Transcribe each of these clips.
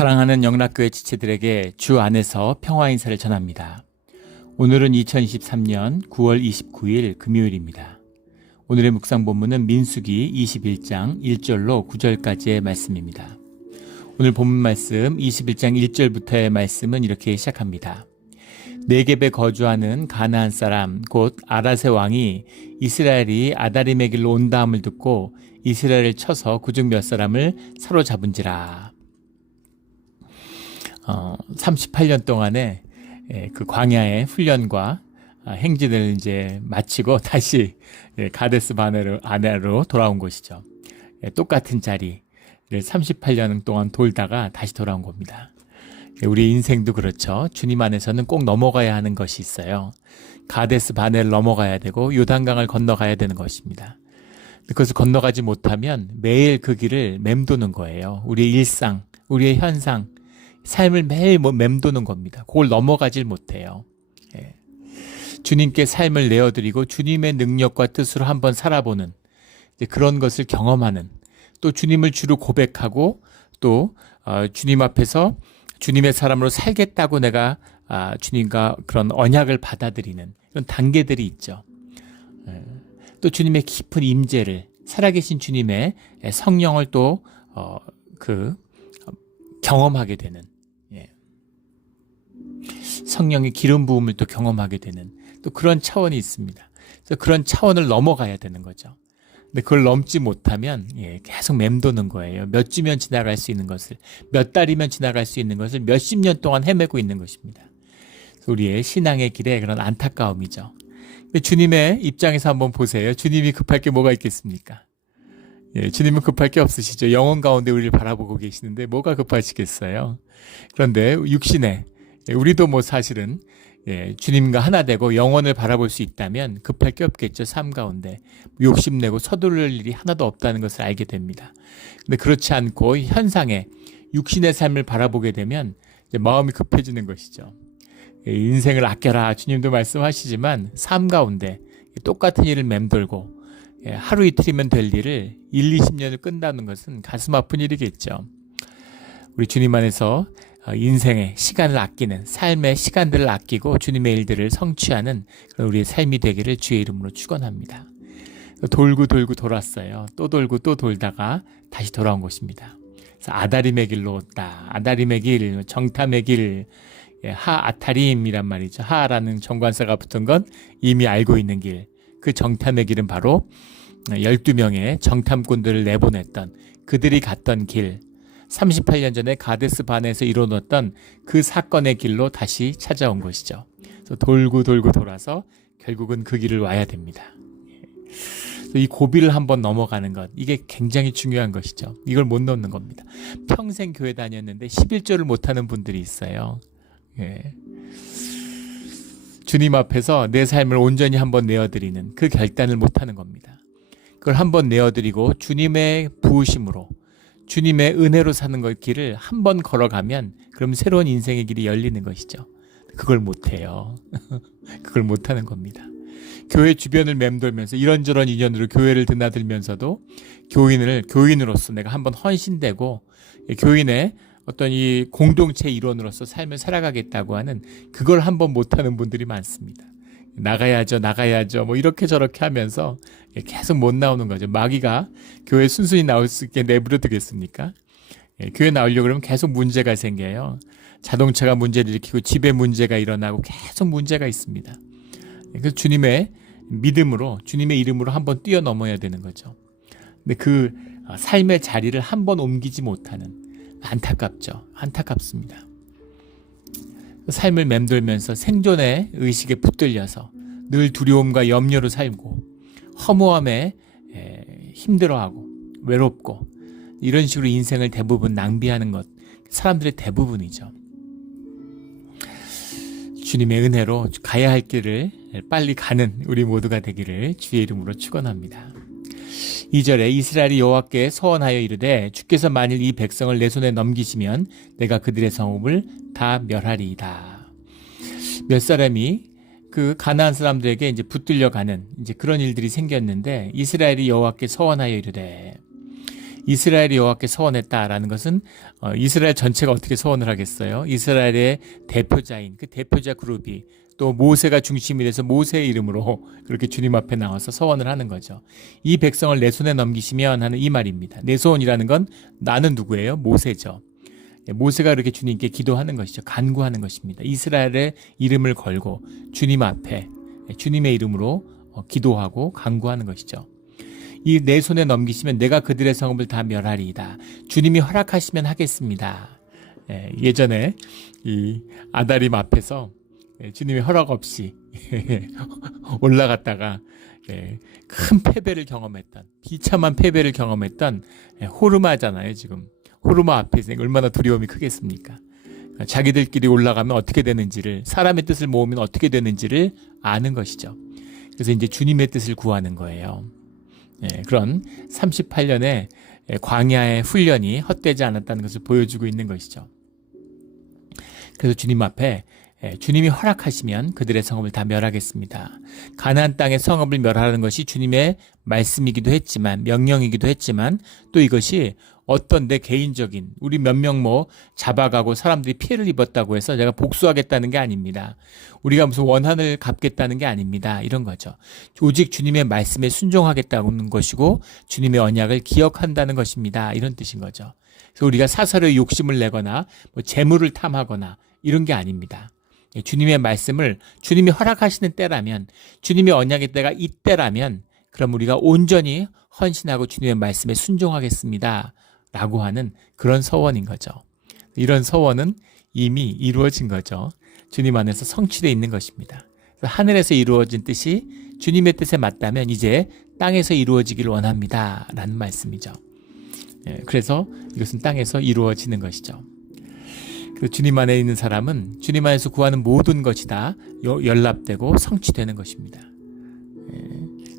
사랑하는 영락교회 지체들에게 주 안에서 평화 인사를 전합니다. 오늘은 2023년 9월 29일 금요일입니다. 오늘의 묵상 본문은 민수기 21장 1절로 9절까지의 말씀입니다. 오늘 본문 말씀 21장 1절부터의 말씀은 이렇게 시작합니다. 네겝에 거주하는 가나안 사람 곧 아랏의 왕이 이스라엘이 아다림의 길로 온다함을 듣고 이스라엘을 쳐서 그중 몇 사람을 사로잡은지라. 38년 동안의 그 광야의 훈련과 행진을 이제 마치고 다시 가데스 바네로 돌아온 것이죠. 똑같은 자리를 38년 동안 돌다가 다시 돌아온 겁니다. 우리 인생도 그렇죠. 주님 안에서는 꼭 넘어가야 하는 것이 있어요. 가데스 바네를 넘어가야 되고 요단강을 건너가야 되는 것입니다. 그것을 건너가지 못하면 매일 그 길을 맴도는 거예요. 우리의 일상, 우리의 현상, 삶을 매일 맴도는 겁니다. 그걸 넘어가질 못해요. 주님께 삶을 내어드리고 주님의 능력과 뜻으로 한번 살아보는 그런 것을 경험하는, 또 주님을 주로 고백하고 또 주님 앞에서 주님의 사람으로 살겠다고 내가 주님과 그런 언약을 받아들이는 그런 단계들이 있죠. 또 주님의 깊은 임재를, 살아계신 주님의 성령을 또 경험하게 되는, 성령의 기름 부음을 또 경험하게 되는 또 그런 차원이 있습니다. 그래서 그런 차원을 넘어가야 되는 거죠. 근데 그걸 넘지 못하면 계속 맴도는 거예요. 몇 주면 지나갈 수 있는 것을, 몇 달이면 지나갈 수 있는 것을 몇십 년 동안 헤매고 있는 것입니다. 우리의 신앙의 길에 그런 안타까움이죠. 근데 주님의 입장에서 한번 보세요. 주님이 급할 게 뭐가 있겠습니까? 주님은 급할 게 없으시죠. 영혼 가운데 우리를 바라보고 계시는데 뭐가 급하시겠어요? 그런데 육신에 우리도 사실은 주님과 하나 되고 영혼을 바라볼 수 있다면 급할 게 없겠죠. 삶 가운데 욕심내고 서두를 일이 하나도 없다는 것을 알게 됩니다. 근데 그렇지 않고 현상에 육신의 삶을 바라보게 되면 마음이 급해지는 것이죠. 인생을 아껴라 주님도 말씀하시지만 삶 가운데 똑같은 일을 맴돌고 하루 이틀이면 될 일을 1, 20년을 끈다는 것은 가슴 아픈 일이겠죠. 우리 주님 안에서 인생의 시간을 아끼는, 삶의 시간들을 아끼고 주님의 일들을 성취하는 그런 우리의 삶이 되기를 주의 이름으로 축원합니다. 돌고 돌았어요. 또 돌고 또 돌다가 다시 돌아온 것입니다. 그래서 아다림의 길로 왔다. 아다림의 길, 정탐의 길, 하아타림이란 말이죠. 하라는 정관사가 붙은 건 이미 알고 있는 길. 그 정탐의 길은 바로 12명의 정탐꾼들을 내보냈던, 그들이 갔던 길, 38년 전에 가데스 바네에서 이뤄놓았던 그 사건의 길로 다시 찾아온 것이죠. 그래서 돌고 돌아서 결국은 그 길을 와야 됩니다. 이 고비를 한번 넘어가는 것, 이게 굉장히 중요한 것이죠. 이걸 못 넘는 겁니다. 평생 교회 다녔는데 11조를 못하는 분들이 있어요. 주님 앞에서 내 삶을 온전히 한번 내어드리는 그 결단을 못하는 겁니다. 그걸 한번 내어드리고 주님의 부으심으로, 주님의 은혜로 사는 길을 한번 걸어가면 그럼 새로운 인생의 길이 열리는 것이죠. 그걸 못해요. 그걸 못하는 겁니다. 교회 주변을 맴돌면서 이런저런 인연으로 교회를 드나들면서도 교인으로서 내가 한번 헌신되고 교인의 어떤 이 공동체 일원으로서 삶을 살아가겠다고 하는 그걸 한번 못하는 분들이 많습니다. 나가야죠 이렇게 저렇게 하면서 계속 못 나오는 거죠. 마귀가 교회 순순히 나올 수 있게 내버려 두겠습니까? 교회 나오려고 그러면 계속 문제가 생겨요. 자동차가 문제를 일으키고 집에 문제가 일어나고 계속 문제가 있습니다. 그래서 주님의 믿음으로, 주님의 이름으로 한번 뛰어넘어야 되는 거죠. 근데 그 삶의 자리를 한번 옮기지 못하는, 안타깝습니다. 삶을 맴돌면서 생존의 의식에 붙들려서 늘 두려움과 염려로 살고 허무함에 힘들어하고 외롭고 이런 식으로 인생을 대부분 낭비하는 것, 사람들의 대부분이죠. 주님의 은혜로 가야 할 길을 빨리 가는 우리 모두가 되기를 주의 이름으로 축원합니다. 2절에 이스라엘이 여호와께 서원하여 이르되 주께서 만일 이 백성을 내 손에 넘기시면 내가 그들의 성읍을 다 멸하리이다. 몇 사람이 그 가나안 사람들에게 이제 붙들려가는 이제 그런 일들이 생겼는데 이스라엘이 여호와께 서원하여 이르되, 이스라엘이 여호와께 서원했다라는 것은 이스라엘 전체가 어떻게 서원을 하겠어요? 이스라엘의 대표자인 그 대표자 그룹이 또 모세가 중심이 돼서 모세의 이름으로 그렇게 주님 앞에 나와서 서원을 하는 거죠. 이 백성을 내 손에 넘기시면 하는 이 말입니다. 내 손이라는 건 나는 누구예요? 모세죠. 모세가 그렇게 주님께 기도하는 것이죠. 간구하는 것입니다. 이스라엘의 이름을 걸고 주님 앞에 주님의 이름으로 기도하고 간구하는 것이죠. 이 내 손에 넘기시면 내가 그들의 성읍을 다 멸하리이다. 주님이 허락하시면 하겠습니다. 예전에 이 아다림 앞에서 주님이 허락 없이 올라갔다가 큰 패배를 경험했던, 비참한 패배를 경험했던 호르마잖아요. 지금 호르마 앞에서 얼마나 두려움이 크겠습니까? 자기들끼리 올라가면 어떻게 되는지를, 사람의 뜻을 모으면 어떻게 되는지를 아는 것이죠. 그래서 이제 주님의 뜻을 구하는 거예요. 그런 38년의 광야의 훈련이 헛되지 않았다는 것을 보여주고 있는 것이죠. 그래서 주님 앞에 주님이 허락하시면 그들의 성읍을 다 멸하겠습니다. 가나안 땅의 성읍을 멸하라는 것이 주님의 말씀이기도 했지만, 명령이기도 했지만, 또 이것이 어떤 내 개인적인, 우리 몇 명 잡아가고 사람들이 피해를 입었다고 해서 내가 복수하겠다는 게 아닙니다. 우리가 무슨 원한을 갚겠다는 게 아닙니다. 이런 거죠. 오직 주님의 말씀에 순종하겠다는 것이고 주님의 언약을 기억한다는 것입니다. 이런 뜻인 거죠. 그래서 우리가 사사로이 욕심을 내거나 재물을 탐하거나 이런 게 아닙니다. 주님의 말씀을 주님이 허락하시는 때라면, 주님의 언약의 때가 이때라면, 그럼 우리가 온전히 헌신하고 주님의 말씀에 순종하겠습니다 라고 하는 그런 서원인 거죠. 이런 서원은 이미 이루어진 거죠. 주님 안에서 성취되어 있는 것입니다. 하늘에서 이루어진 뜻이 주님의 뜻에 맞다면 이제 땅에서 이루어지길 원합니다 라는 말씀이죠. 그래서 이것은 땅에서 이루어지는 것이죠. 주님 안에 있는 사람은 주님 안에서 구하는 모든 것이 다 연락되고 성취되는 것입니다.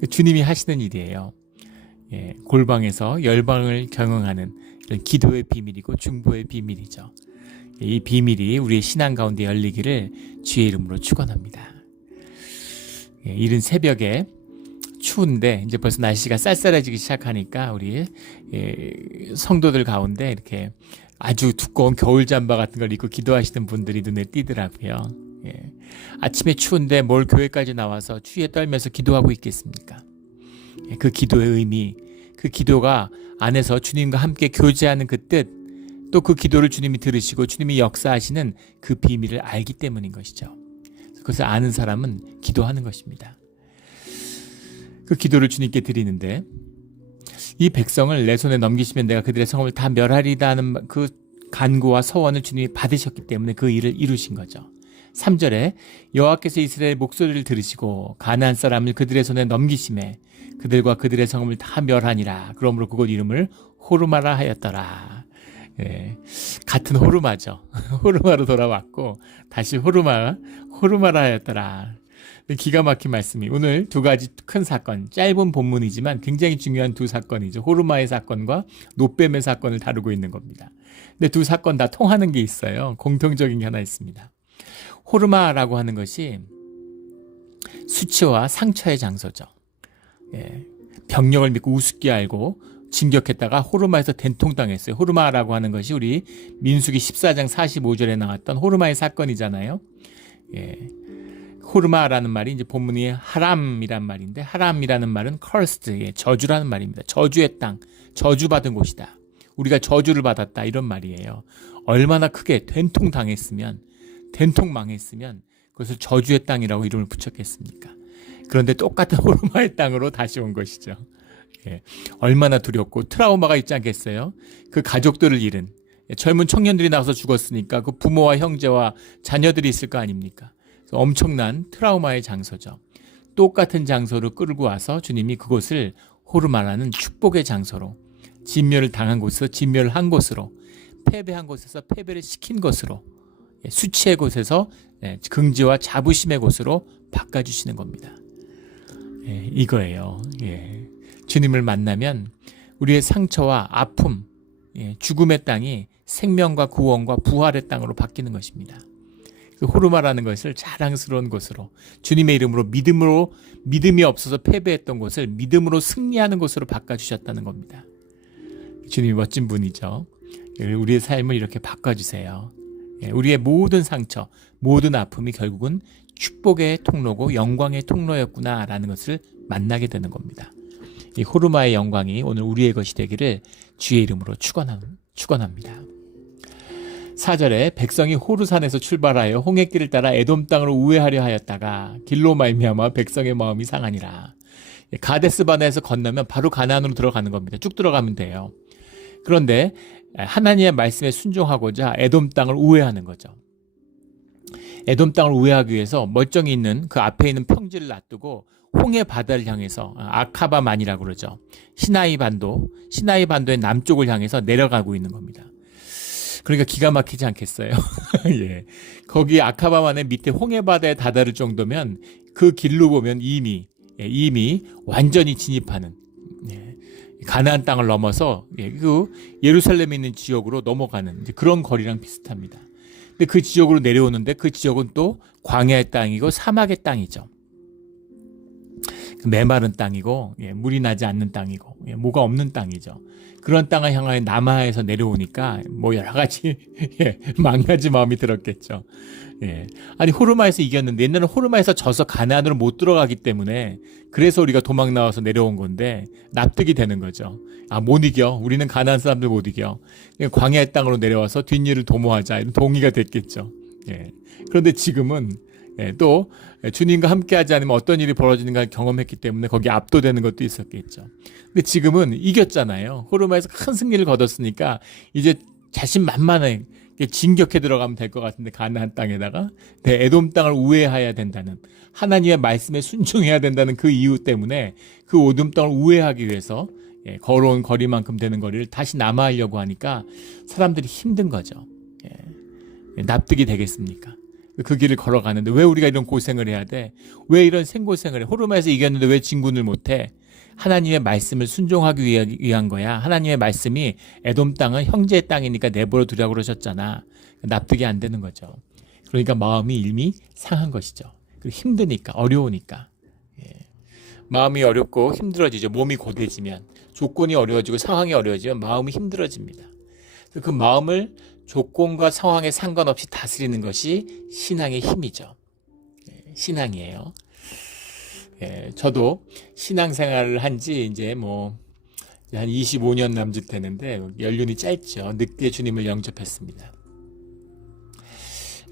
주님이 하시는 일이에요. 골방에서 열방을 경영하는 기도의 비밀이고 중보의 비밀이죠. 이 비밀이 우리의 신앙 가운데 열리기를 주의 이름으로 축원합니다. 이른 새벽에 추운데 이제 벌써 날씨가 쌀쌀해지기 시작하니까 우리 성도들 가운데 이렇게 아주 두꺼운 겨울 잠바 같은 걸 입고 기도하시는 분들이 눈에 띄더라고요. 아침에 추운데 뭘 교회까지 나와서 추위에 떨면서 기도하고 있겠습니까? 그 기도의 의미, 그 기도가 안에서 주님과 함께 교제하는 그 뜻, 또 그 기도를 주님이 들으시고 주님이 역사하시는 그 비밀을 알기 때문인 것이죠. 그것을 아는 사람은 기도하는 것입니다. 그 기도를 주님께 드리는데, 이 백성을 내 손에 넘기시면 내가 그들의 성읍을 다 멸하리다는 그 간구와 서원을 주님이 받으셨기 때문에 그 일을 이루신 거죠. 3절에 여호와께서 이스라엘 목소리를 들으시고 가나안 사람을 그들의 손에 넘기심에 그들과 그들의 성읍을 다 멸하니라. 그러므로 그곳 이름을 호르마라 하였더라. 같은 호르마죠. 호르마로 돌아왔고 다시 호르마라 하였더라. 기가 막힌 말씀이, 오늘 두 가지 큰 사건, 짧은 본문이지만 굉장히 중요한 두 사건이죠. 호르마의 사건과 노뱀의 사건을 다루고 있는 겁니다. 근데 두 사건 다 통하는 게 있어요. 공통적인 게 하나 있습니다. 호르마라고 하는 것이 수치와 상처의 장소죠. 병력을 믿고 우습게 알고 진격했다가 호르마에서 된통당했어요. 호르마라고 하는 것이 우리 민수기 14장 45절에 나왔던 호르마의 사건이잖아요. 호르마라는 말이 이제 본문이 하람이란 말인데, 하람이라는 말은 cursed, 저주라는 말입니다. 저주의 땅, 저주받은 곳이다. 우리가 저주를 받았다, 이런 말이에요. 얼마나 크게 된통당했으면, 된통망했으면 그것을 저주의 땅이라고 이름을 붙였겠습니까? 그런데 똑같은 호르마의 땅으로 다시 온 것이죠. 얼마나 두렵고 트라우마가 있지 않겠어요? 그 가족들을 잃은 젊은 청년들이 나가서 죽었으니까 그 부모와 형제와 자녀들이 있을 거 아닙니까? 엄청난 트라우마의 장소죠. 똑같은 장소로 끌고 와서 주님이 그곳을 호르마라는 축복의 장소로, 진멸을 당한 곳에서 진멸을 한 곳으로, 패배한 곳에서 패배를 시킨 곳으로, 수치의 곳에서 긍지와 자부심의 곳으로 바꿔주시는 겁니다. 이거예요. 주님을 만나면 우리의 상처와 아픔, 죽음의 땅이 생명과 구원과 부활의 땅으로 바뀌는 것입니다. 그 호르마라는 것을 자랑스러운 곳으로, 주님의 이름으로 믿음이 없어서 패배했던 곳을 믿음으로 승리하는 곳으로 바꿔주셨다는 겁니다. 주님이 멋진 분이죠. 우리의 삶을 이렇게 바꿔주세요. 우리의 모든 상처, 모든 아픔이 결국은 축복의 통로고 영광의 통로였구나라는 것을 만나게 되는 겁니다. 이 호르마의 영광이 오늘 우리의 것이 되기를 주의 이름으로 축원합니다. 4절에 백성이 호르산에서 출발하여 홍해길을 따라 에돔 땅으로 우회하려 하였다가 길로 말미암아 백성의 마음이 상하니라. 가데스바네에서 건너면 바로 가나안으로 들어가는 겁니다. 쭉 들어가면 돼요. 그런데 하나님의 말씀에 순종하고자 에돔 땅을 우회하는 거죠. 에돔 땅을 우회하기 위해서 멀쩡히 있는 그 앞에 있는 평지를 놔두고 홍해 바다를 향해서 아카바만이라고 그러죠. 시나이 반도의 남쪽을 향해서 내려가고 있는 겁니다. 그러니까 기가 막히지 않겠어요? 예. 거기 아카바만의 밑에 홍해 바다에 다다를 정도면 그 길로 보면 이미 완전히 진입하는 가나안 땅을 넘어서 그 예루살렘에 있는 지역으로 넘어가는 그런 거리랑 비슷합니다. 근데 그 지역으로 내려오는데 그 지역은 또 광야의 땅이고 사막의 땅이죠. 메마른 땅이고 물이 나지 않는 땅이고 뭐가 없는 땅이죠. 그런 땅을 향하여 남하에서 내려오니까 뭐 여러 가지 망가지 마음이 들었겠죠. 아니 호르마에서 이겼는데 옛날에 호르마에서 져서 가나안으로 못 들어가기 때문에 그래서 우리가 도망 나와서 내려온 건데 납득이 되는 거죠. 못 이겨. 우리는 가나안 사람들 못 이겨. 광야의 땅으로 내려와서 뒷일을 도모하자. 이런 동의가 됐겠죠. 그런데 지금은 또 주님과 함께하지 않으면 어떤 일이 벌어지는가 경험했기 때문에 거기 압도되는 것도 있었겠죠. 근데 지금은 이겼잖아요. 호르마에서 큰 승리를 거뒀으니까 이제 자신만만하게 진격해 들어가면 될 것 같은데 가나안 땅에다가 에돔 땅을 우회해야 된다는 하나님의 말씀에 순종해야 된다는 그 이유 때문에 그 에돔 땅을 우회하기 위해서 걸어온 거리만큼 되는 거리를 다시 남하하려고 하니까 사람들이 힘든 거죠. 납득이 되겠습니까? 그 길을 걸어가는데 왜 우리가 이런 고생을 해야 돼? 왜 이런 생고생을 해? 호르마에서 이겼는데 왜 진군을 못해? 하나님의 말씀을 순종하기 위한 거야. 하나님의 말씀이 에돔 땅은 형제의 땅이니까 내버려 두라고 그러셨잖아. 납득이 안 되는 거죠. 그러니까 마음이 이미 상한 것이죠. 그리고 힘드니까, 어려우니까. 마음이 어렵고 힘들어지죠. 몸이 고대지면. 조건이 어려워지고 상황이 어려워지면 마음이 힘들어집니다. 그 마음을 조건과 상황에 상관없이 다스리는 것이 신앙의 힘이죠. 신앙이에요. 저도 신앙생활을 한 지 이제 한 25년 남짓 되는데 연륜이 짧죠. 늦게 주님을 영접했습니다.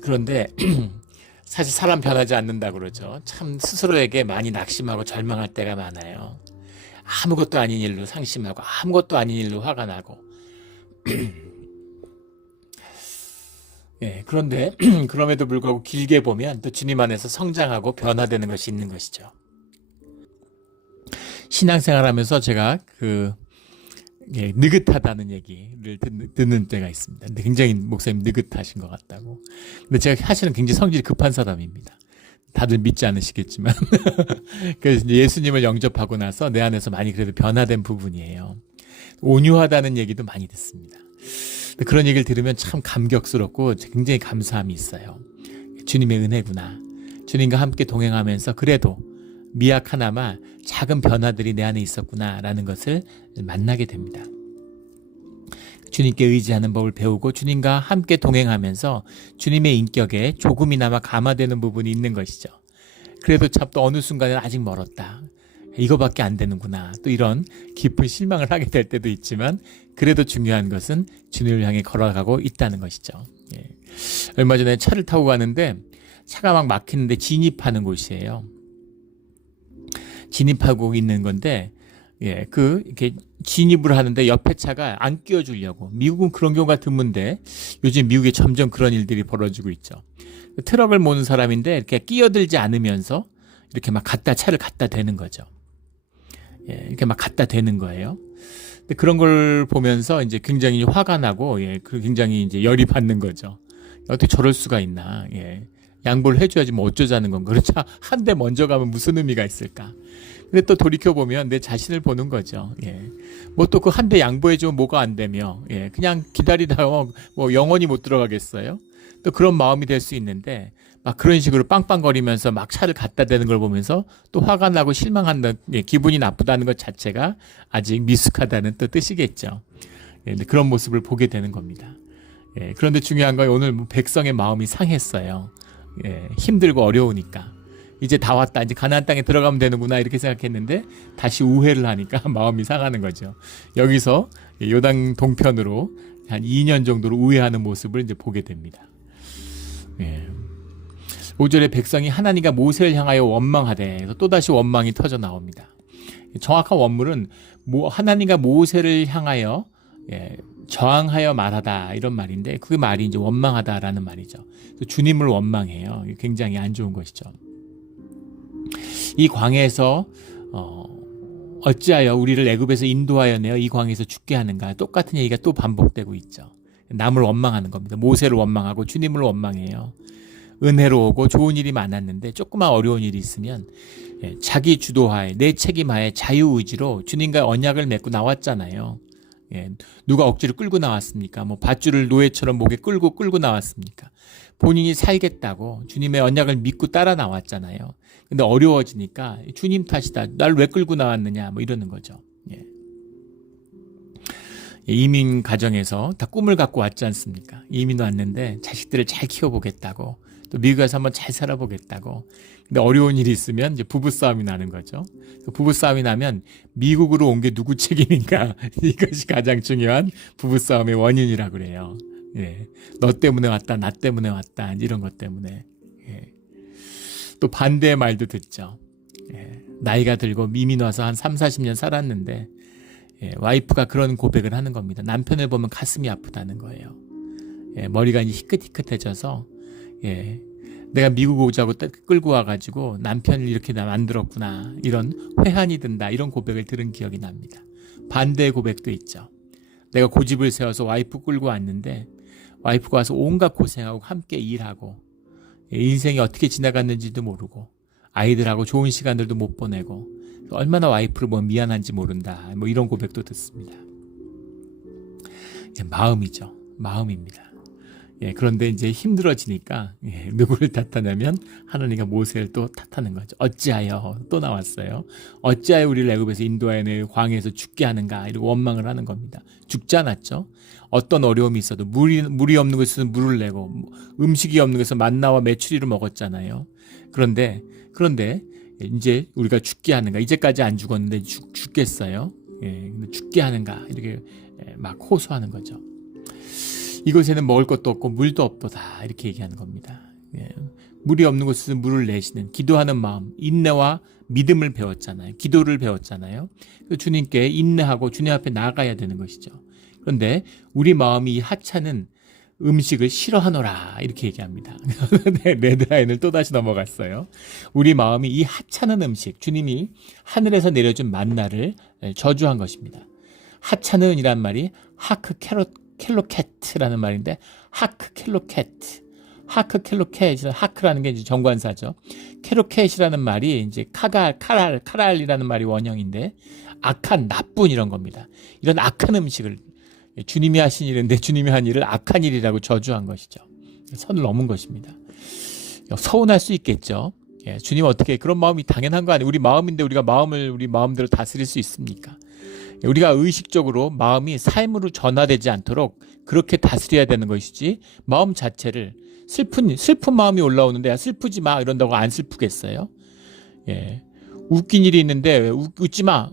그런데 사실 사람 변하지 않는다 그러죠. 참 스스로에게 많이 낙심하고 절망할 때가 많아요. 아무것도 아닌 일로 상심하고 아무것도 아닌 일로 화가 나고 그런데 그럼에도 불구하고 길게 보면 또 주님 안에서 성장하고 변화되는 것이 있는 것이죠. 신앙생활하면서 제가 느긋하다는 얘기를 듣는 때가 있습니다. 근데 굉장히 목사님 느긋하신 것 같다고. 근데 제가 사실은 굉장히 성질이 급한 사람입니다. 다들 믿지 않으시겠지만 그래서 예수님을 영접하고 나서 내 안에서 많이 그래도 변화된 부분이에요. 온유하다는 얘기도 많이 듣습니다. 그런 얘기를 들으면 참 감격스럽고 굉장히 감사함이 있어요. 주님의 은혜구나. 주님과 함께 동행하면서 그래도 미약하나마 작은 변화들이 내 안에 있었구나라는 것을 만나게 됩니다. 주님께 의지하는 법을 배우고 주님과 함께 동행하면서 주님의 인격에 조금이나마 감화되는 부분이 있는 것이죠. 그래도 참 또 어느 순간에는 아직 멀었다. 이거밖에 안 되는구나. 또 이런 깊은 실망을 하게 될 때도 있지만 그래도 중요한 것은 주님을 향해 걸어가고 있다는 것이죠. 얼마 전에 차를 타고 가는데 차가 막 막히는데 진입하는 곳이에요. 진입하고 있는 건데 이렇게 진입을 하는데 옆에 차가 안 끼워주려고. 미국은 그런 경우가 드문데 요즘 미국에 점점 그런 일들이 벌어지고 있죠. 트럭을 모는 사람인데 이렇게 끼어들지 않으면서 이렇게 막 차를 갖다 대는 거죠. 이렇게 막 갖다 대는 거예요. 근데 그런 걸 보면서 이제 굉장히 화가 나고 굉장히 이제 열이 받는 거죠. 어떻게 저럴 수가 있나. 양보를 해줘야지 뭐 어쩌자는 건가. 그렇죠. 한 대 먼저 가면 무슨 의미가 있을까. 근데 또 돌이켜보면 내 자신을 보는 거죠. 뭐 또 그 한 대 양보해주면 뭐가 안 되며, 그냥 기다리다가 뭐 영원히 못 들어가겠어요? 또 그런 마음이 될 수 있는데, 막 그런 식으로 빵빵거리면서 막 차를 갖다 대는 걸 보면서 또 화가 나고 실망한다, 기분이 나쁘다는 것 자체가 아직 미숙하다는 또 뜻이겠죠. 근데 그런 모습을 보게 되는 겁니다. 그런데 중요한 건 오늘 백성의 마음이 상했어요. 힘들고 어려우니까. 이제 다 왔다. 이제 가나안 땅에 들어가면 되는구나 이렇게 생각했는데 다시 우회를 하니까 마음이 상하는 거죠. 여기서 요단 동편으로 한 2년 정도로 우회하는 모습을 이제 보게 됩니다. 5절에 백성이 하나님과 모세를 향하여 원망하되 그래서 또다시 원망이 터져 나옵니다. 정확한 원문은 하나님과 모세를 향하여 저항하여 말하다 이런 말인데 그 말이 이제 원망하다라는 말이죠. 주님을 원망해요. 굉장히 안 좋은 것이죠. 이 광야에서 어찌하여 우리를 애굽에서 인도하여 내어 이 광야에서 죽게 하는가 똑같은 얘기가 또 반복되고 있죠. 남을 원망하는 겁니다. 모세를 원망하고 주님을 원망해요. 은혜로우고 좋은 일이 많았는데 조그만 어려운 일이 있으면 자기 주도하에 내 책임하에 자유의지로 주님과 언약을 맺고 나왔잖아요. 누가 억지로 끌고 나왔습니까? 뭐 밧줄을 노예처럼 목에 끌고 나왔습니까? 본인이 살겠다고 주님의 언약을 믿고 따라 나왔잖아요. 근데 어려워지니까 주님 탓이다. 날 왜 끌고 나왔느냐 뭐 이러는 거죠. 이민 가정에서 다 꿈을 갖고 왔지 않습니까? 이민 왔는데 자식들을 잘 키워보겠다고 또 미국 가서 한번 잘 살아보겠다고. 근데 어려운 일이 있으면 이제 부부싸움이 나는 거죠. 부부싸움이 나면 미국으로 온 게 누구 책임인가 이것이 가장 중요한 부부싸움의 원인이라고 그래요. 너 때문에 왔다 나 때문에 왔다 이런 것 때문에. 또 반대의 말도 듣죠. 나이가 들고 이민 와서 한 30-40년 살았는데 와이프가 그런 고백을 하는 겁니다. 남편을 보면 가슴이 아프다는 거예요. 머리가 이제 희끗희끗해져서 내가 미국 오자고 끌고 와가지고 남편을 이렇게 만들었구나 이런 회한이 든다 이런 고백을 들은 기억이 납니다. 반대의 고백도 있죠. 내가 고집을 세워서 와이프 끌고 왔는데 와이프가 와서 온갖 고생하고 함께 일하고 인생이 어떻게 지나갔는지도 모르고 아이들하고 좋은 시간들도 못 보내고 얼마나 와이프를 뭐 미안한지 모른다 뭐 이런 고백도 듣습니다. 마음이죠. 마음입니다. 그런데 이제 힘들어지니까 누구를 탓하냐면 하나님과 모세를 또 탓하는 거죠. 어찌하여 또 나왔어요. 어찌하여 우리를 애굽에서 인도하여 내 광야에서 죽게 하는가 이러고 원망을 하는 겁니다. 죽지 않았죠. 어떤 어려움이 있어도 물이 없는 곳에서 물을 내고 음식이 없는 곳에서 만나와 메추리를 먹었잖아요. 그런데 이제 우리가 죽게 하는가 이제까지 안 죽었는데 죽겠어요. 죽게 하는가 이렇게 막 호소하는 거죠. 이곳에는 먹을 것도 없고 물도 없도다 이렇게 얘기하는 겁니다. 물이 없는 곳에서 물을 내시는 기도하는 마음, 인내와 믿음을 배웠잖아요. 기도를 배웠잖아요. 주님께 인내하고 주님 앞에 나아가야 되는 것이죠. 그런데 우리 마음이 이 하찮은 음식을 싫어하노라 이렇게 얘기합니다. 레드라인을 또다시 넘어갔어요. 우리 마음이 이 하찮은 음식, 주님이 하늘에서 내려준 만나를 저주한 것입니다. 하찮은이란 말이 하크 켈로캣라는 말인데 하크라는 게 이제 정관사죠. 켈로캣이라는 말이 이제 카랄이라는 말이 원형인데 악한 나쁜 이런 겁니다. 이런 악한 음식을 주님이 하신 일인데 주님이 한 일을 악한 일이라고 저주한 것이죠. 선을 넘은 것입니다. 서운할 수 있겠죠. 주님 어떻게 그런 마음이 당연한 거 아니에요. 우리 마음인데 우리가 마음을 우리 마음대로 다스릴 수 있습니까? 우리가 의식적으로 마음이 삶으로 전화되지 않도록 그렇게 다스려야 되는 것이지 마음 자체를 슬픈 마음이 올라오는데 슬프지 마 이런다고 안 슬프겠어요? 웃긴 일이 있는데 웃지 마.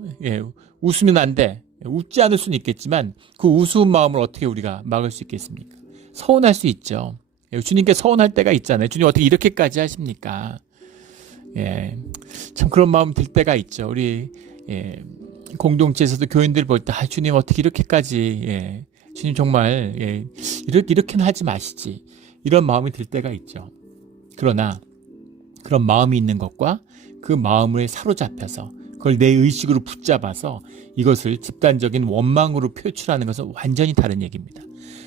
웃으면 안 돼. 웃지 않을 수는 있겠지만 그 우스운 마음을 어떻게 우리가 막을 수 있겠습니까? 서운할 수 있죠. 주님께 서운할 때가 있잖아요. 주님 어떻게 이렇게까지 하십니까? 참 그런 마음 들 때가 있죠. 우리 공동체에서도 교인들 볼 때 주님 어떻게 이렇게까지 주님 정말 이렇게는 하지 마시지 이런 마음이 들 때가 있죠. 그러나 그런 마음이 있는 것과 그 마음을 사로잡혀서 그걸 내 의식으로 붙잡아서 이것을 집단적인 원망으로 표출하는 것은 완전히 다른 얘기입니다.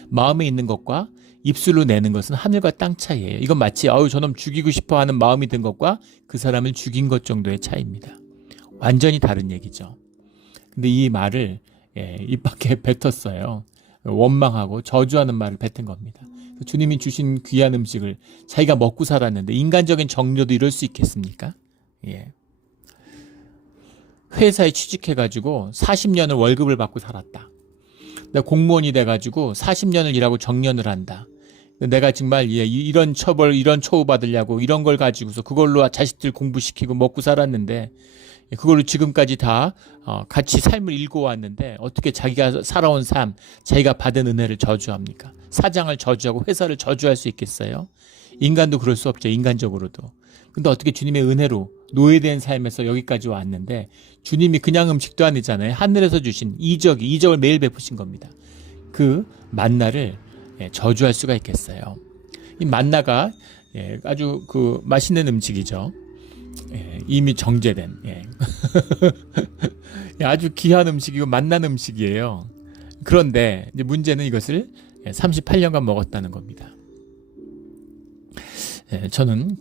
마음에 있는 것과 입술로 내는 것은 하늘과 땅 차이예요. 이건 마치 저놈 죽이고 싶어 하는 마음이 든 것과 그 사람을 죽인 것 정도의 차이입니다. 완전히 다른 얘기죠. 근데 이 말을 입 밖에 뱉었어요. 원망하고 저주하는 말을 뱉은 겁니다. 주님이 주신 귀한 음식을 자기가 먹고 살았는데 인간적인 정료도 이럴 수 있겠습니까? 회사에 취직해가지고 40년을 월급을 받고 살았다. 내가 공무원이 돼가지고 40년을 일하고 정년을 한다. 내가 정말 이런 처벌, 이런 처우 받으려고 이런 걸 가지고서 그걸로 자식들 공부시키고 먹고 살았는데 그걸로 지금까지 다 같이 삶을 일궈왔는데 어떻게 자기가 살아온 삶, 자기가 받은 은혜를 저주합니까? 사장을 저주하고 회사를 저주할 수 있겠어요? 인간도 그럴 수 없죠. 인간적으로도. 근데 어떻게 주님의 은혜로 노예된 삶에서 여기까지 왔는데 주님이 그냥 음식도 아니잖아요. 하늘에서 주신 이적을 매일 베푸신 겁니다. 그 만나를 저주할 수가 있겠어요. 이 만나가 아주 그 맛있는 음식이죠. 이미 정제된 아주 귀한 음식이고 맛난 음식이에요. 그런데 이제 문제는 이것을 38년간 먹었다는 겁니다. 저는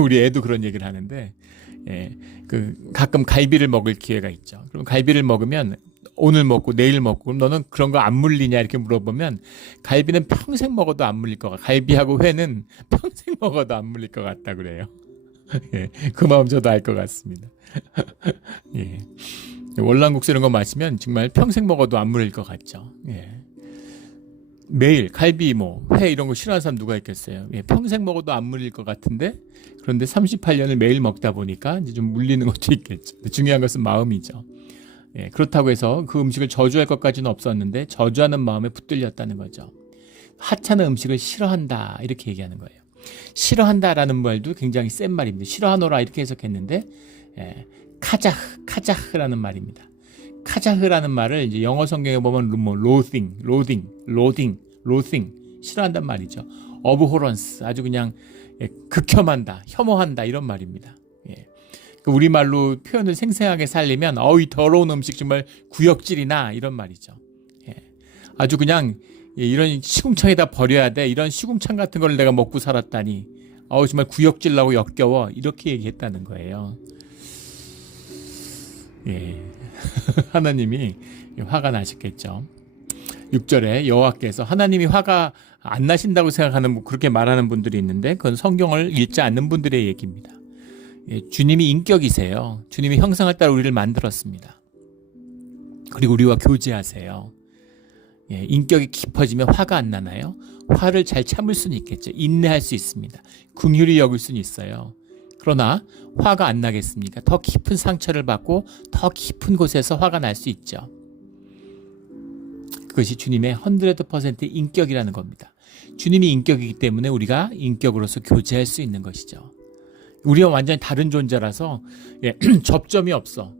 우리 애도 그런 얘기를 하는데 가끔 갈비를 먹을 기회가 있죠. 그럼 갈비를 먹으면 오늘 먹고 내일 먹고 그럼 너는 그런 거 안 물리냐 이렇게 물어보면 갈비는 평생 먹어도 안 물릴 것 같아. 갈비하고 회는 평생 먹어도 안 물릴 것 같다 그래요. 그 마음 저도 알 것 같습니다. 월남국수 이런 거 마시면 정말 평생 먹어도 안 물릴 것 같죠. 매일 갈비 회 이런 거 싫어하는 사람 누가 있겠어요. 평생 먹어도 안 물릴 것 같은데 그런데 38년을 매일 먹다 보니까 이제 좀 물리는 것도 있겠죠. 중요한 것은 마음이죠. 그렇다고 해서 그 음식을 저주할 것까지는 없었는데 저주하는 마음에 붙들렸다는 거죠. 하찮은 음식을 싫어한다 이렇게 얘기하는 거예요. 싫어한다라는 말도 굉장히 센 말입니다. 싫어하노라 이렇게 해석했는데 카자흐라는 말입니다. 카자흐라는 말을 이제 영어 성경에 보면 loathing 싫어한단 말이죠. abhorrence 아주 그냥 극혐한다, 혐오한다 이런 말입니다. 우리말로 표현을 생생하게 살리면 이 더러운 음식 정말 구역질이나 이런 말이죠. 아주 그냥 이런 시궁창에다 버려야 돼. 이런 시궁창 같은 걸 내가 먹고 살았다니. 정말 구역질 나고 역겨워. 이렇게 얘기했다는 거예요. 하나님이 화가 나셨겠죠. 6절에 여호와께서 하나님이 화가 안 나신다고 생각하는 그렇게 말하는 분들이 있는데 그건 성경을 읽지 않는 분들의 얘기입니다. 주님이 인격이세요. 주님이 형상을 따라 우리를 만들었습니다. 그리고 우리와 교제하세요. 인격이 깊어지면 화가 안 나나요? 화를 잘 참을 수는 있겠죠. 인내할 수 있습니다. 긍휼히 여길 수는 있어요. 그러나 화가 안 나겠습니까? 더 깊은 상처를 받고 더 깊은 곳에서 화가 날 수 있죠. 그것이 주님의 100% 인격이라는 겁니다. 주님이 인격이기 때문에 우리가 인격으로서 교제할 수 있는 것이죠. 우리와 완전히 다른 존재라서 접점이 없어.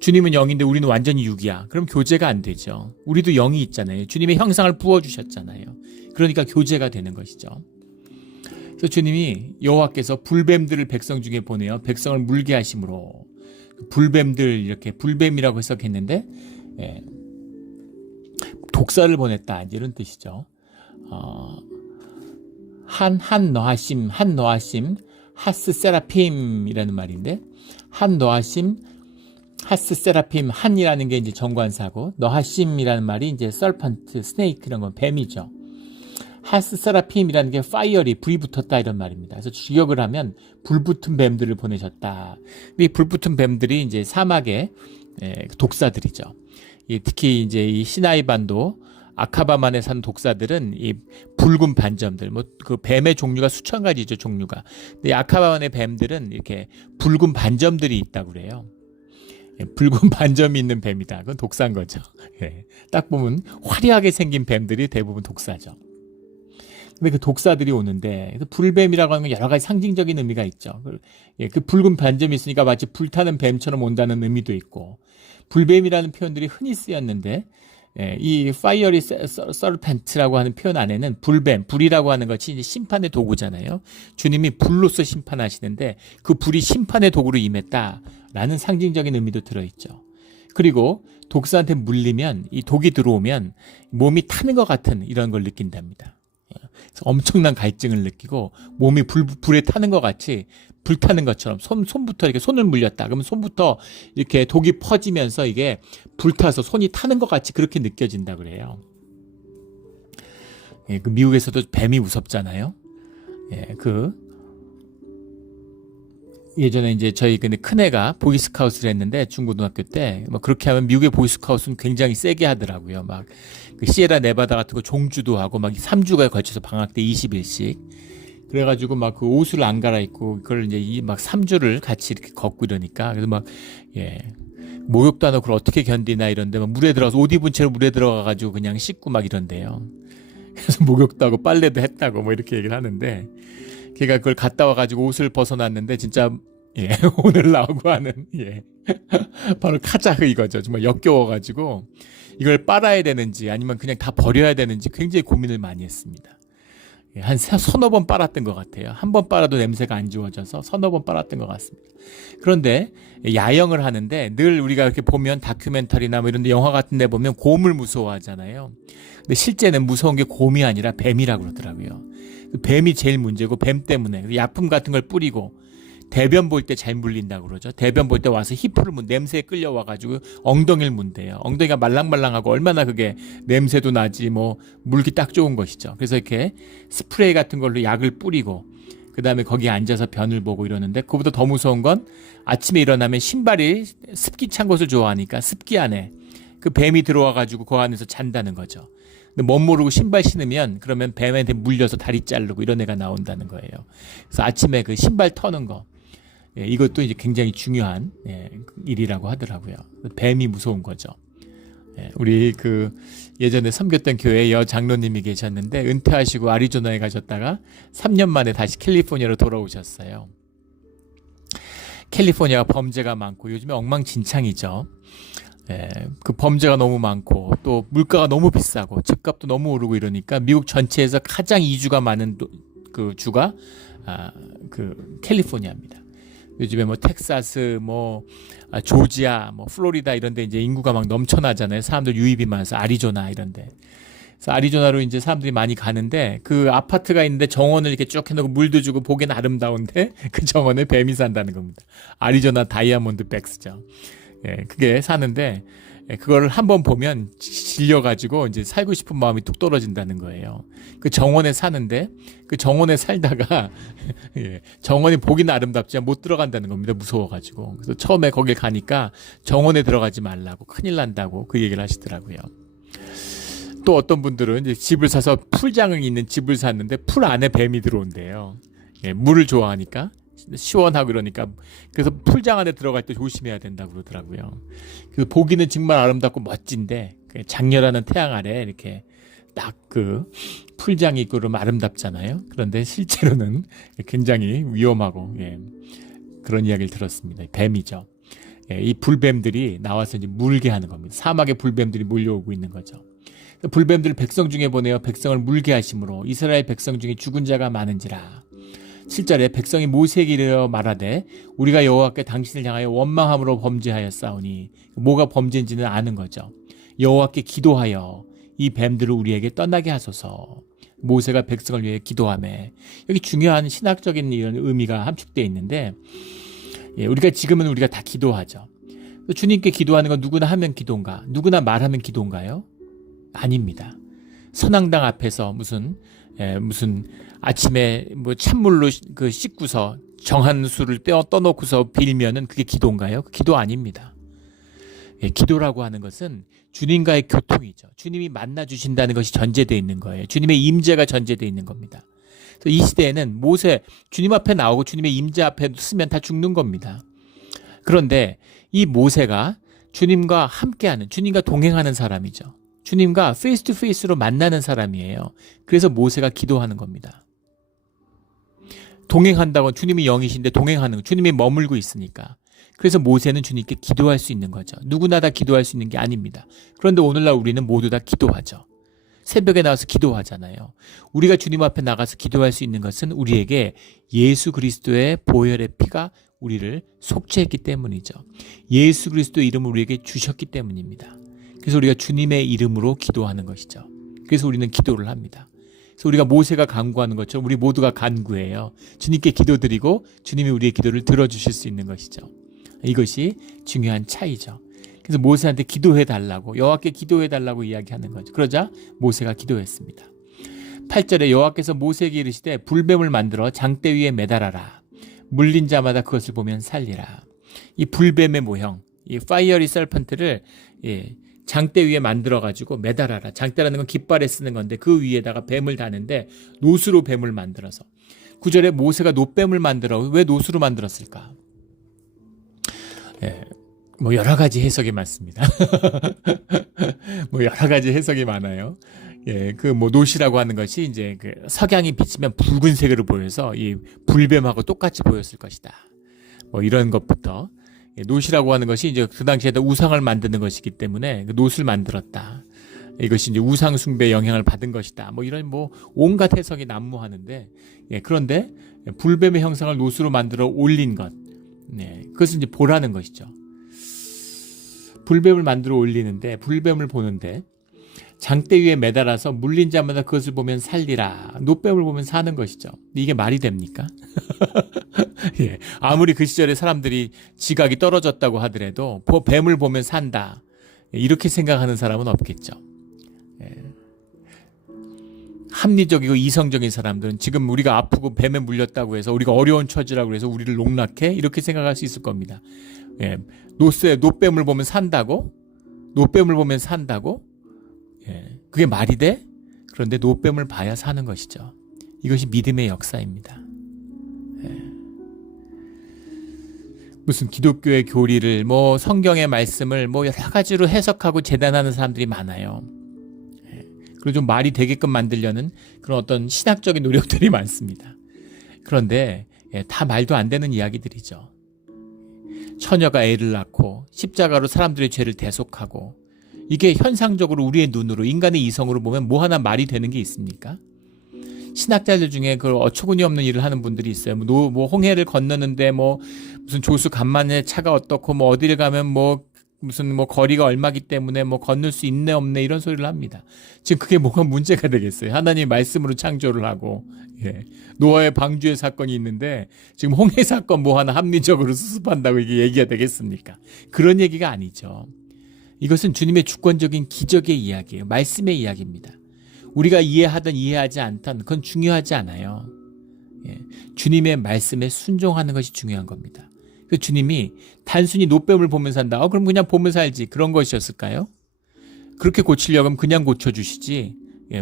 주님은 영인데 우리는 완전히 육이야. 그럼 교제가 안 되죠. 우리도 영이 있잖아요. 주님의 형상을 부어주셨잖아요. 그러니까 교제가 되는 것이죠. 그래서 주님이 여호와께서 불뱀들을 백성 중에 보내어 백성을 물게 하심으로 불뱀들 이렇게 불뱀이라고 해석했는데 독사를 보냈다 이런 뜻이죠. 한 너하심 하스 세라핌이라는 말인데 한 너하심 하스 세라핌 한이라는 게 이제 정관사고 너하심이라는 말이 이제 설펀트 스네이크 이런 건 뱀이죠. 하스 세라핌이라는 게 파이어리 불이 붙었다 이런 말입니다. 그래서 직역을 하면 불붙은 뱀들을 보내셨다. 이 불붙은 뱀들이 이제 사막의 독사들이죠. 특히 이제 이 시나이 반도 아카바만에 산 독사들은 이 붉은 반점들, 그 뱀의 종류가 수천 가지죠, 종류가. 근데 아카바만의 뱀들은 이렇게 붉은 반점들이 있다고 그래요. 붉은 반점이 있는 뱀이다. 그건 독사인 거죠. 딱 보면 화려하게 생긴 뱀들이 대부분 독사죠. 근데 그 독사들이 오는데 불뱀이라고 하는 건 여러 가지 상징적인 의미가 있죠. 그 붉은 반점이 있으니까 마치 불타는 뱀처럼 온다는 의미도 있고 불뱀이라는 표현들이 흔히 쓰였는데 이 파이어리 서펜트라고 하는 표현 안에는 불뱀, 불이라고 하는 것이 이제 심판의 도구잖아요. 주님이 불로서 심판하시는데 그 불이 심판의 도구로 임했다라는 상징적인 의미도 들어있죠. 그리고 독사한테 물리면 이 독이 들어오면 몸이 타는 것 같은 이런 걸 느낀답니다. 그래서 엄청난 갈증을 느끼고 몸이 불에 타는 것 같이 불타는 것처럼 손부터 이렇게 손을 물렸다. 그러면 손부터 이렇게 독이 퍼지면서 이게 불타서 손이 타는 것 같이 그렇게 느껴진다 그래요. 그 미국에서도 뱀이 무섭잖아요. 그 예전에 이제 저희 근데 큰애가 보이스카우트를 했는데 중고등학교 때 뭐 그렇게 하면 미국의 보이스카우트는 굉장히 세게 하더라고요. 막 그 시에라 네바다 같은 거 종주도 하고 막 3주가 걸쳐서 방학 때 20일씩 그래가지고 막 그 옷을 안 갈아입고 그걸 이제 막 3주를 같이 이렇게 걷고 이러니까 그래서 막 목욕도 안 하고 그걸 어떻게 견디나 이런데 막 물에 들어가서 옷 입은 채로 물에 들어가가지고 그냥 씻고 막 이런대요. 그래서 목욕도 하고 빨래도 했다고 뭐 이렇게 얘기를 하는데 걔가 그걸 갔다 와가지고 옷을 벗어났는데 진짜 오늘 나오고 하는 바로 카자흐 이거죠. 정말 역겨워가지고 이걸 빨아야 되는지 아니면 그냥 다 버려야 되는지 굉장히 고민을 많이 했습니다. 한 서너 번 빨았던 것 같아요. 한 번 빨아도 냄새가 안 지워져서 서너 번 빨았던 것 같습니다. 그런데 야영을 하는데 늘 우리가 이렇게 보면 다큐멘터리나 뭐 이런 데 영화 같은 데 보면 곰을 무서워하잖아요. 근데 실제는 무서운 게 곰이 아니라 뱀이라고 그러더라고요. 뱀이 제일 문제고 뱀 때문에 약품 같은 걸 뿌리고 대변 볼 때 잘 물린다고 그러죠. 대변 볼 때 와서 히프를 냄새에 끌려와가지고 엉덩이를 문대요. 엉덩이가 말랑말랑하고 얼마나 그게 냄새도 나지 뭐 물기 딱 좋은 것이죠. 그래서 이렇게 스프레이 같은 걸로 약을 뿌리고 그 다음에 거기에 앉아서 변을 보고 이러는데 그보다 더 무서운 건 아침에 일어나면 신발이 습기 찬 곳을 좋아하니까 습기 안에 그 뱀이 들어와가지고 그 안에서 잔다는 거죠. 근데 멋 모르고 신발 신으면 그러면 뱀한테 물려서 다리 자르고 이런 애가 나온다는 거예요. 그래서 아침에 그 신발 터는 거 이것도 이제 굉장히 중요한 일이라고 하더라고요. 뱀이 무서운 거죠. 우리 그 예전에 섬겼던 교회에 여 장로님이 계셨는데 은퇴하시고 아리조나에 가셨다가 3년 만에 다시 캘리포니아로 돌아오셨어요. 캘리포니아가 범죄가 많고 요즘에 엉망진창이죠. 그 범죄가 너무 많고 또 물가가 너무 비싸고 집값도 너무 오르고 이러니까 미국 전체에서 가장 이주가 많은 그 주가 그 캘리포니아입니다. 요즘에 뭐 텍사스, 뭐 조지아, 뭐 플로리다 이런데 이제 인구가 막 넘쳐나잖아요. 사람들 유입이 많아서 아리조나 이런데. 그래서 아리조나로 이제 사람들이 많이 가는데 그 아파트가 있는데 정원을 이렇게 쭉 해놓고 물도 주고 보기는 아름다운데 그 정원에 뱀이 산다는 겁니다. 아리조나 다이아몬드 백스죠. 그게 사는데 그걸 한번 보면 질려가지고 이제 살고 싶은 마음이 뚝 떨어진다는 거예요. 그 정원에 사는데 그 정원에 살다가 정원이 보기는 아름답지만 못 들어간다는 겁니다. 무서워가지고. 그래서 처음에 거길 가니까 정원에 들어가지 말라고 큰일 난다고 그 얘기를 하시더라고요. 또 어떤 분들은 이제 집을 사서 풀장을 있는 집을 샀는데 풀 안에 뱀이 들어온대요. 물을 좋아하니까. 시원하고 그러니까 그래서 풀장 안에 들어갈 때 조심해야 된다고 그러더라고요. 그래서 보기는 정말 아름답고 멋진데 장렬하는 태양 아래 이렇게 딱 그 풀장이 있고 그러면 아름답잖아요. 그런데 실제로는 굉장히 위험하고 그런 이야기를 들었습니다. 뱀이죠. 이 불뱀들이 나와서 이제 물게 하는 겁니다. 사막에 불뱀들이 몰려오고 있는 거죠. 불뱀들을 백성 중에 보내어 백성을 물게 하심으로 이스라엘 백성 중에 죽은 자가 많은지라. 7절에 백성이 모세에게 이르러 말하되 우리가 여호와께 당신을 향하여 원망함으로 범죄하였사오니 뭐가 범죄인지는 아는 거죠. 여호와께 기도하여 이 뱀들을 우리에게 떠나게 하소서. 모세가 백성을 위해 기도하며 여기 중요한 신학적인 이런 의미가 함축되어 있는데 우리가 지금은 우리가 다 기도하죠. 주님께 기도하는 건 누구나 하면 기도인가? 누구나 말하면 기도인가요? 아닙니다. 선앙당 앞에서 무슨 아침에 뭐 찬물로 그 씻고서 정한 수를 떠놓고서 빌면은 그게 기도인가요? 기도 아닙니다. 기도라고 하는 것은 주님과의 교통이죠. 주님이 만나 주신다는 것이 전제되어 있는 거예요. 주님의 임재가 전제되어 있는 겁니다. 그래서 이 시대에는 모세 주님 앞에 나오고 주님의 임재 앞에 쓰면 다 죽는 겁니다. 그런데 이 모세가 주님과 함께하는 주님과 동행하는 사람이죠. 주님과 페이스 투 페이스로 만나는 사람이에요. 그래서 모세가 기도하는 겁니다. 동행한다고 주님이 영이신데 동행하는 거, 주님이 머물고 있으니까. 그래서 모세는 주님께 기도할 수 있는 거죠. 누구나 다 기도할 수 있는 게 아닙니다. 그런데 오늘날 우리는 모두 다 기도하죠. 새벽에 나와서 기도하잖아요. 우리가 주님 앞에 나가서 기도할 수 있는 것은 우리에게 예수 그리스도의 보혈의 피가 우리를 속죄했기 때문이죠. 예수 그리스도의 이름을 우리에게 주셨기 때문입니다. 그래서 우리가 주님의 이름으로 기도하는 것이죠. 그래서 우리는 기도를 합니다. 그래서 우리가 모세가 간구하는 것처럼 우리 모두가 간구해요. 주님께 기도드리고 주님이 우리의 기도를 들어주실 수 있는 것이죠. 이것이 중요한 차이죠. 그래서 모세한테 기도해달라고 여호와께 기도해달라고 이야기하는 거죠. 그러자 모세가 기도했습니다. 8절에 여호와께서 모세에게 이르시되 불뱀을 만들어 장대 위에 매달아라. 물린 자마다 그것을 보면 살리라. 이 불뱀의 모형, 이 파이어리 서펀트를 장대 위에 만들어가지고 매달아라. 장대라는 건 깃발에 쓰는 건데 그 위에다가 뱀을 다는데 노수로 뱀을 만들어서 9절에 모세가 놋뱀을 만들어. 왜 노수로 만들었을까? 뭐 여러 가지 해석이 많습니다. 뭐 여러 가지 해석이 많아요. 그 뭐 놋이라고 하는 것이 이제 그 석양이 비치면 붉은색으로 보여서 이 불뱀하고 똑같이 보였을 것이다. 뭐 이런 것부터 놋이라고 하는 것이 이제 그 당시에도 우상을 만드는 것이기 때문에 그 놋을 만들었다. 이것이 이제 우상 숭배의 영향을 받은 것이다. 뭐 이런 뭐 온갖 해석이 난무하는데 그런데 불뱀의 형상을 놋으로 만들어 올린 것, 그것을 이제 보라는 것이죠. 불뱀을 만들어 올리는데 불뱀을 보는데 장대 위에 매달아서 물린 자마다 그것을 보면 살리라. 놋뱀을 보면 사는 것이죠. 이게 말이 됩니까? 아무리 그 시절에 사람들이 지각이 떨어졌다고 하더라도 뱀을 보면 산다. 이렇게 생각하는 사람은 없겠죠. 합리적이고 이성적인 사람들은 지금 우리가 아프고 뱀에 물렸다고 해서 우리가 어려운 처지라고 해서 우리를 농락해? 이렇게 생각할 수 있을 겁니다. 놋뱀을 보면 산다고? 놋뱀을 보면 산다고? 그게 말이 돼? 그런데 놋뱀을 봐야 사는 것이죠. 이것이 믿음의 역사입니다. 무슨 기독교의 교리를 뭐 성경의 말씀을 뭐 여러 가지로 해석하고 재단하는 사람들이 많아요. 그리고 좀 말이 되게끔 만들려는 그런 어떤 신학적인 노력들이 많습니다. 그런데 다 말도 안 되는 이야기들이죠. 처녀가 애를 낳고 십자가로 사람들의 죄를 대속하고 이게 현상적으로 우리의 눈으로 인간의 이성으로 보면 뭐 하나 말이 되는 게 있습니까? 신학자들 중에 그 어처구니 없는 일을 하는 분들이 있어요. 뭐 홍해를 건너는데 뭐 무슨 조수 간만에 차가 어떻고 뭐 어디를 가면 뭐 무슨 뭐 거리가 얼마기 때문에 뭐 건널 수 있네 없네 이런 소리를 합니다. 지금 그게 뭐가 문제가 되겠어요? 하나님 말씀으로 창조를 하고 노아의 방주의 사건이 있는데 지금 홍해 사건 뭐 하나 합리적으로 수습한다고 이게 얘기가 되겠습니까? 그런 얘기가 아니죠. 이것은 주님의 주권적인 기적의 이야기예요. 말씀의 이야기입니다. 우리가 이해하든 이해하지 않든 그건 중요하지 않아요. 주님의 말씀에 순종하는 것이 중요한 겁니다. 그 주님이 단순히 놋뱀을 보면서 산다. 그럼 그냥 보면서 살지. 그런 것이었을까요? 그렇게 고치려면 그냥 고쳐주시지.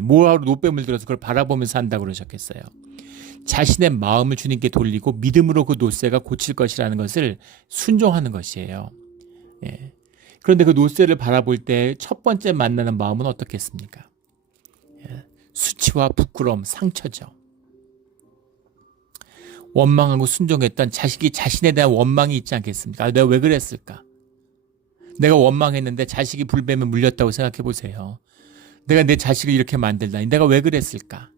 뭐하러 놋뱀을 들어서 그걸 바라보면서 한다고 그러셨겠어요. 자신의 마음을 주님께 돌리고 믿음으로 그 놋새가 고칠 것이라는 것을 순종하는 것이에요. 그런데 그 놋새를 바라볼 때 첫 번째 만나는 마음은 어떻겠습니까? 수치와 부끄러움, 상처죠. 원망하고 순종했던 자식이 자신에 대한 원망이 있지 않겠습니까? 내가 왜 그랬을까? 내가 원망했는데 자식이 불뱀에 물렸다고 생각해 보세요. 내가 내 자식을 이렇게 만들다니 내가 왜 그랬을까?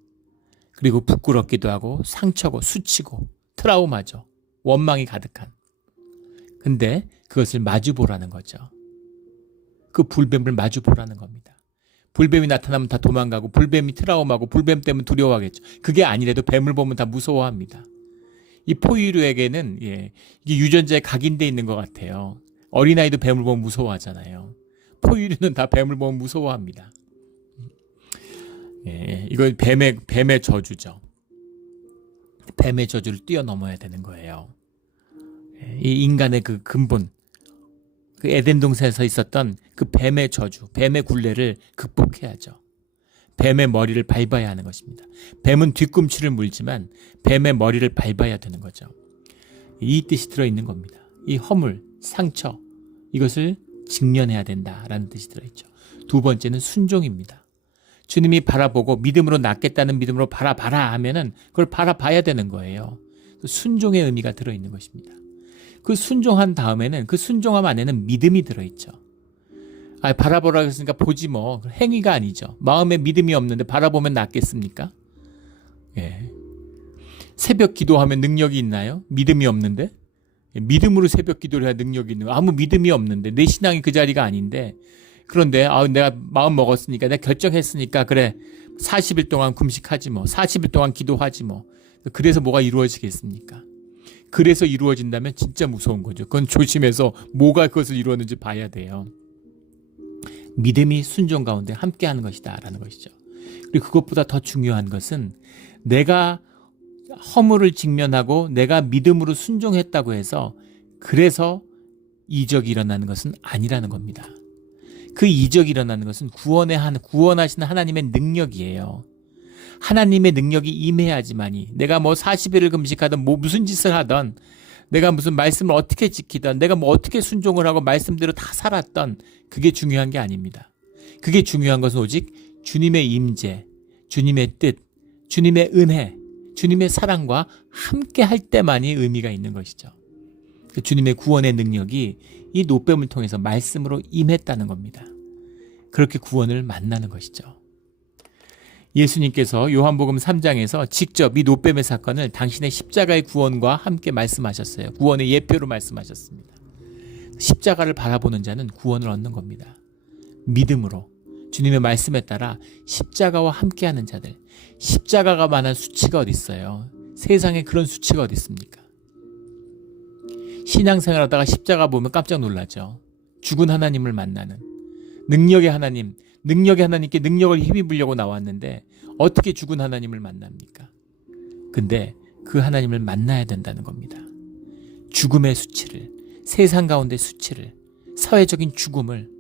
그리고 부끄럽기도 하고 상처고 수치고 트라우마죠. 원망이 가득한. 근데 그것을 마주보라는 거죠. 그 불뱀을 마주보라는 겁니다. 불뱀이 나타나면 다 도망가고 불뱀이 트라우마고 불뱀 때문에 두려워하겠죠. 그게 아니래도 뱀을 보면 다 무서워합니다. 이 포유류에게는 이게 유전자에 각인돼 있는 것 같아요. 어린아이도 뱀을 보면 무서워하잖아요. 포유류는 다 뱀을 보면 무서워합니다. 이건 뱀의 저주죠. 뱀의 저주를 뛰어넘어야 되는 거예요. 이 인간의 그 근본, 그 에덴 동산에서 있었던 그 뱀의 저주, 뱀의 굴레를 극복해야죠. 뱀의 머리를 밟아야 하는 것입니다. 뱀은 뒤꿈치를 물지만 뱀의 머리를 밟아야 되는 거죠. 이 뜻이 들어있는 겁니다. 이 허물, 상처, 이것을 직면해야 된다라는 뜻이 들어있죠. 두 번째는 순종입니다. 주님이 바라보고 믿음으로 낫겠다는 믿음으로 바라봐라 하면은 그걸 바라봐야 되는 거예요. 순종의 의미가 들어있는 것입니다. 그 순종한 다음에는 그 순종함 안에는 믿음이 들어있죠. 바라보라고 했으니까 보지 뭐. 행위가 아니죠. 마음에 믿음이 없는데 바라보면 낫겠습니까? 새벽 기도하면 능력이 있나요? 믿음이 없는데? 믿음으로 새벽 기도를 해야 능력이 있는 거. 아무 믿음이 없는데 내 신앙이 그 자리가 아닌데 그런데 내가 마음 먹었으니까 내가 결정했으니까 그래 40일 동안 금식하지 뭐 40일 동안 기도하지 뭐 그래서 뭐가 이루어지겠습니까? 그래서 이루어진다면 진짜 무서운 거죠. 그건 조심해서 뭐가 그것을 이루었는지 봐야 돼요. 믿음이 순종 가운데 함께하는 것이다 라는 것이죠. 그리고 그것보다 더 중요한 것은 내가 허물을 직면하고 내가 믿음으로 순종했다고 해서 그래서 이적이 일어나는 것은 아니라는 겁니다. 그 이적이 일어나는 것은 구원하시는 하나님의 능력이에요. 하나님의 능력이 임해야지만이 내가 뭐 40일을 금식하든 뭐 무슨 짓을 하든 내가 무슨 말씀을 어떻게 지키든 내가 뭐 어떻게 순종을 하고 말씀대로 다 살았던 그게 중요한 게 아닙니다. 그게 중요한 것은 오직 주님의 임재, 주님의 뜻, 주님의 은혜, 주님의 사랑과 함께 할 때만이 의미가 있는 것이죠. 주님의 구원의 능력이 이 노뱀을 통해서 말씀으로 임했다는 겁니다. 그렇게 구원을 만나는 것이죠. 예수님께서 요한복음 3장에서 직접 이 노뱀의 사건을 당신의 십자가의 구원과 함께 말씀하셨어요. 구원의 예표로 말씀하셨습니다. 십자가를 바라보는 자는 구원을 얻는 겁니다. 믿음으로 주님의 말씀에 따라 십자가와 함께하는 자들, 십자가가 만한 수치가 어디 있어요? 세상에 그런 수치가 어디 있습니까? 신앙생활하다가 십자가 보면 깜짝 놀라죠. 죽은 하나님을 만나는 능력의 하나님께 능력을 힘입으려고 나왔는데 어떻게 죽은 하나님을 만납니까? 근데 그 하나님을 만나야 된다는 겁니다. 죽음의 수치를, 세상 가운데 수치를, 사회적인 죽음을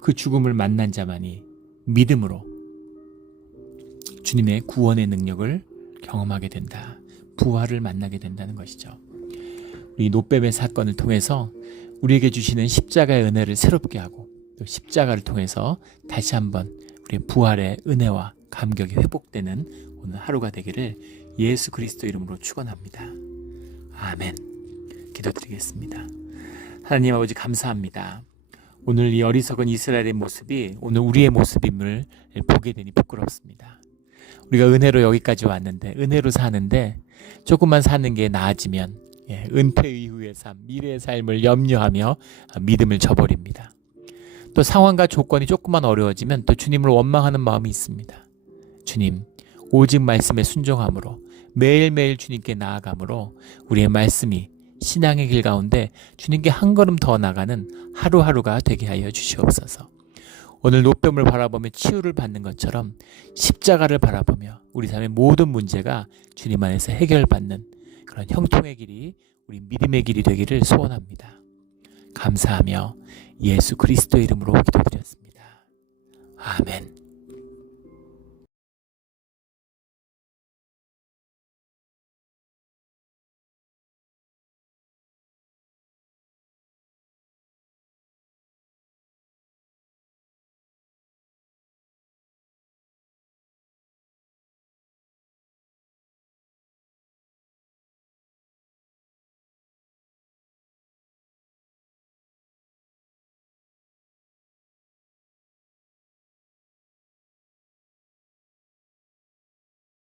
그 죽음을 만난 자만이 믿음으로 주님의 구원의 능력을 경험하게 된다. 부활을 만나게 된다는 것이죠. 우리 노뱀의 사건을 통해서 우리에게 주시는 십자가의 은혜를 새롭게 하고 또 십자가를 통해서 다시 한번 우리의 부활의 은혜와 감격이 회복되는 오늘 하루가 되기를 예수 그리스도 이름으로 축원합니다. 아멘. 기도드리겠습니다. 하나님 아버지 감사합니다. 오늘 이 어리석은 이스라엘의 모습이 오늘 우리의 모습임을 보게 되니 부끄럽습니다. 우리가 은혜로 여기까지 왔는데 은혜로 사는데 조금만 사는 게 나아지면 은퇴 이후의 삶, 미래의 삶을 염려하며 믿음을 저버립니다. 또 상황과 조건이 조금만 어려워지면 또 주님을 원망하는 마음이 있습니다. 주님, 오직 말씀에 순종함으로 매일매일 주님께 나아감으로 우리의 말씀이 신앙의 길 가운데 주님께 한 걸음 더 나가는 하루하루가 되게 하여 주시옵소서. 오늘 노뱀을 바라보며 치유를 받는 것처럼 십자가를 바라보며 우리 삶의 모든 문제가 주님 안에서 해결받는 그런 형통의 길이 우리 믿음의 길이 되기를 소원합니다. 감사하며 예수 그리스도 이름으로 기도드렸습니다. 아멘.